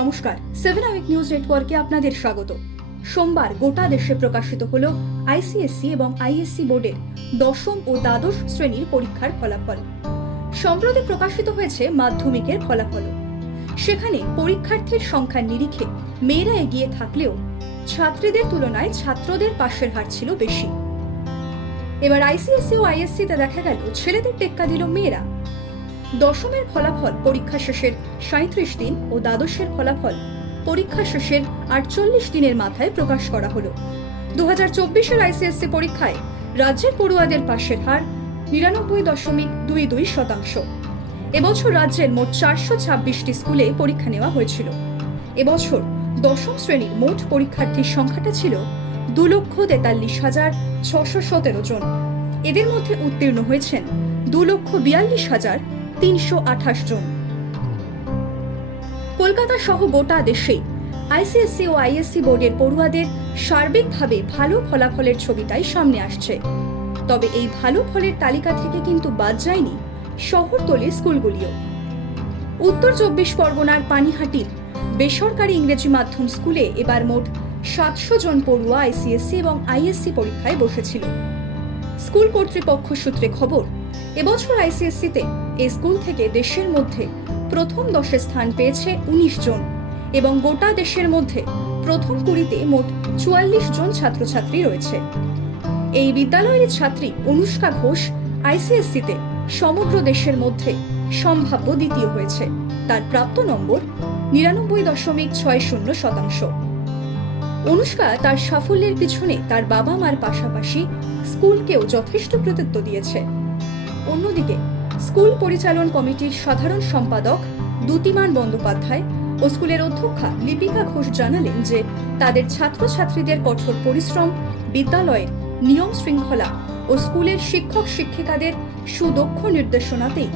নমস্কার, 7 hour news নেটওয়ার্কে আপনাদের স্বাগত। সোমবার গোটা দেশে প্রকাশিত হলো আইসিএসসি এবং আইএসসি বোর্ডের দশম ও দ্বাদশ শ্রেণীর পরীক্ষার ফলাফল। সম্প্রতি প্রকাশিত হয়েছে মাধ্যমিকের ফলাফল। সেখানে পরীক্ষার্থীর সংখ্যার নিরিখে মেয়েরা এগিয়ে থাকলেও ছাত্রীদের তুলনায় ছাত্রদের পাশের হার ছিল বেশি। এবার আইসিএসসি ও আইএসসিতে দেখা গেল ছেলেদের টেক্কা দিল মেয়েরা। দশমের ফলাফল পরীক্ষা শেষের 37 দিন ও দ্বাদশের ফলাফল পরীক্ষা শেষের 48 দিনের মাথায় প্রকাশ করা হলো। 2024-এর আইসিএসসি পরীক্ষায় রাজ্যের পড়ুয়াদের পাশের হার 99.22%। এবছর রাজ্যের মোট 426টি স্কুলে পরীক্ষা নেওয়া হয়েছিল। এবছর দশম শ্রেণীর মোট পরীক্ষার্থীর সংখ্যাটা ছিল 2,43,617 জন। এদের মধ্যে উত্তীর্ণ হয়েছেন 2,42,328 জন। কলকাতা সহ গোটা দেশে আইসিএসসি ও আইএসসি বোর্ডের পড়ুয়াদের সার্বিকভাবে ভালো ফলাফলের ছবিটাই সামনে আসছে। তবে এই ভালো ফলের তালিকা থেকে কিন্তু বাদ যায়নি শহরতলির স্কুলগুলিও। উত্তর 24 পরগনার পানিহাটির বেসরকারি ইংরেজি মাধ্যম স্কুলে এবার মোট 700 জন পড়ুয়া আইসিএসসি এবং আইএসসি পরীক্ষায় বসেছিল। স্কুল কর্তৃপক্ষ সূত্রে খবর, এবছর আইসিএসসিতে এই স্কুল থেকে দেশের মধ্যে প্রথম 10-এ স্থান পেয়েছে 19 জন এবং গোটা দেশের মধ্যে প্রথম 20-তে মোট 44 জন ছাত্রছাত্রী রয়েছে। এই বিদ্যালয়ের ছাত্রী অনুষ্কা ঘোষ আইসিএসসিতে সমগ্র দেশের মধ্যে সম্ভাব্য দ্বিতীয় হয়েছে। তার প্রাপ্ত নম্বর 99.60%। অনুষ্কা তার সাফল্যের পিছনে তার বাবা মার পাশাপাশি স্কুলকেও যথেষ্ট কৃতিত্ব দিয়েছে। অন্যদিকে স্কুল পরিচালন কমিটির সাধারণ সম্পাদক দ্যুতিমান বন্দ্যোপাধ্যায় ও স্কুলের অধ্যক্ষা লিপিকা ঘোষ জানালেন যে তাদের ছাত্রছাত্রীদের কঠোর পরিশ্রম, বিদ্যালয়ের নিয়ম শৃঙ্খলা ও স্কুলের শিক্ষক শিক্ষিকাদের সুদক্ষ নির্দেশনাতেই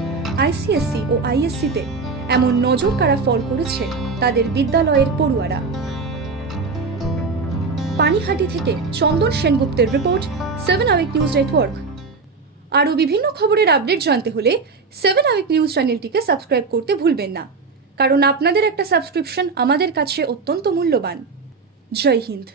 আইসিএসসি ও আইএসসিতে এমন নজরকাড়া ফল করেছে তাদের বিদ্যালয়ের পড়ুয়ারা। পানিহাটি থেকে চন্দন সেনগুপ্তের রিপোর্ট, 7 আওয়ার নিউজ নেটওয়ার্ক। আরও বিভিন্ন খবরের আপডেট জানতে হলে 7 আওয়ার নিউজ চ্যানেলটিকে সাবস্ক্রাইব করতে ভুলবেন না, কারণ আপনাদের একটা সাবস্ক্রিপশন আমাদের কাছে অত্যন্ত মূল্যবান। জয় হিন্দ।